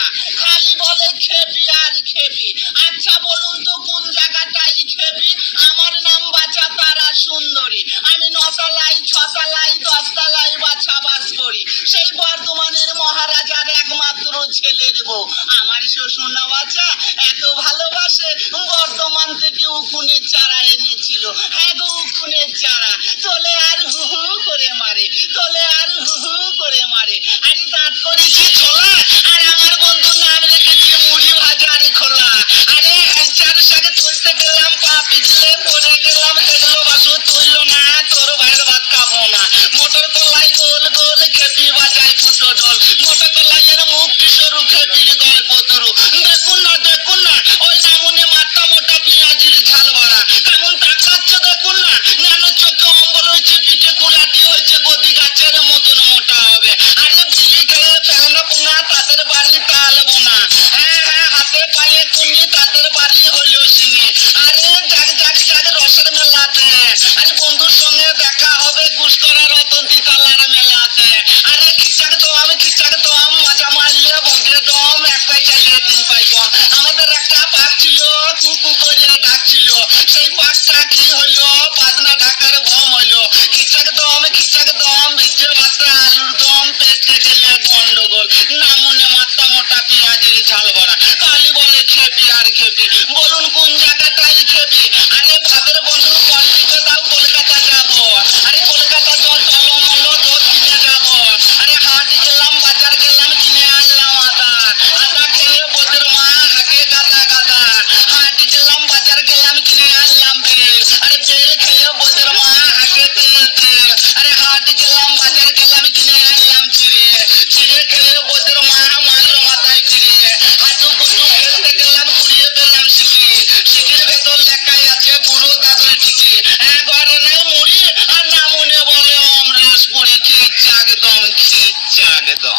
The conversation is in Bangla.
না, খালি বলে খেপি আর খেপি। আচ্ছা বলুন তো কোন জায়গাটাই খেপি? আমার নাম বাছা তারা সুন্দরী। আমি 9 তলায় 6 তলায় 10 তলায় বাছা বাস করি। সেই বর্ধমানের মহারাজার একমাত্র ছেলের বউ। আমার শ্বশুর না বাছা এত ভালোবাসে, বর্ধমান থেকে উকুনের চারা এনেছিল। হ্যাঁ গো, উকুনের চারা তোলে আর হু হু করে মারে, তোলে আর হু হু করে মারে। আরে দাঁত করেছি ছোলা, আর আমার বন্ধুর নাম রেখেছি মুড়ি ভাজার খোলা। আরে হ্যাংচার সাথে তুলতে গেলাম, পা পিছলে পড়ে গেলাম, দেখলো বাসু তুললো না, তোর ভাইয়ের ভাত খাবো না। মোটর তলায় গোল গোল খেপি বাজায় ফুটো ডোল, মোটর তলায় এর মুখ সরু খেপির গল্প তুরু। দেখুন না ওই নামুনে মাথা মোটা পেঁয়াজির ঝাল ভরা, কেমন তাকাচ্ছ দেখুন না, যেন চোখে অম্বল হয়েছে, পিঠে কুলাটি হয়েছে, গদি গাছের মতন মোটা হবে। আরে বিড়ি খেয়ে ফেলনা পোঙা, তাদের বাড়ি তালবো না। হ্যাঁ হাতে পায়ে কুনি, তাদের বাড়ি হলো সিনে। আরে জাগ রসের মেলাতে, আরে বন্ধুর সঙ্গে দেখা হবে গুসকরা রতন্তি তালার মেলাতে। আরে খিচাক দম মজা মারলে বগে দম, এক পাই চাইলে 3 পাই কম। আমাদের একটা পাক ছিল, কুকু করে ডাকছিল, সেই পাকটা কি হলো, পাতনা ঢাকার ভম হলো। খিচাক দম ভিজে ভাতটা আলুর দম, পেটে গেলে গন্ডগোল। নামুনে মাথা মোটা পেঁয়াজির ঝাল ভরা, কালি বলে খেপি আর খেপি। বলুন কোন জায়গাটাই খেপি? আরে ভাবের বন্ধু পল্টিতে দাও, কলকাতা যাবো। আরে কলকাতা চল টলমল দুধ কিনে যাবো। আরে হাট গেলাম, বাজার গেলাম, কিনে আনলাম আদা খেয়ে বোধের মা হাঁকে গাদা গাদা। হাট গেলাম, বাজার গেলাম, কিনে আনলাম বেল। আরে বেল খেয়ে বোধের মা হাঁকে তেল। আরে হাট গেলাম, বাজার গেলাম, কিনে আনলাম চিড়ে খেয়ে বোধের মা মারলো মাথায় ফিরে। হাঁটু গুটু খেলতে গেলাম, কুড়িয়ে পেলাম শিকির ভেতর লেখাই আছে বুড়ো দাদুর টিকি। ঘরে নেই মুড়ি, আর না মনে বলে অমরেশ পুরি। খিচ্চা একদম।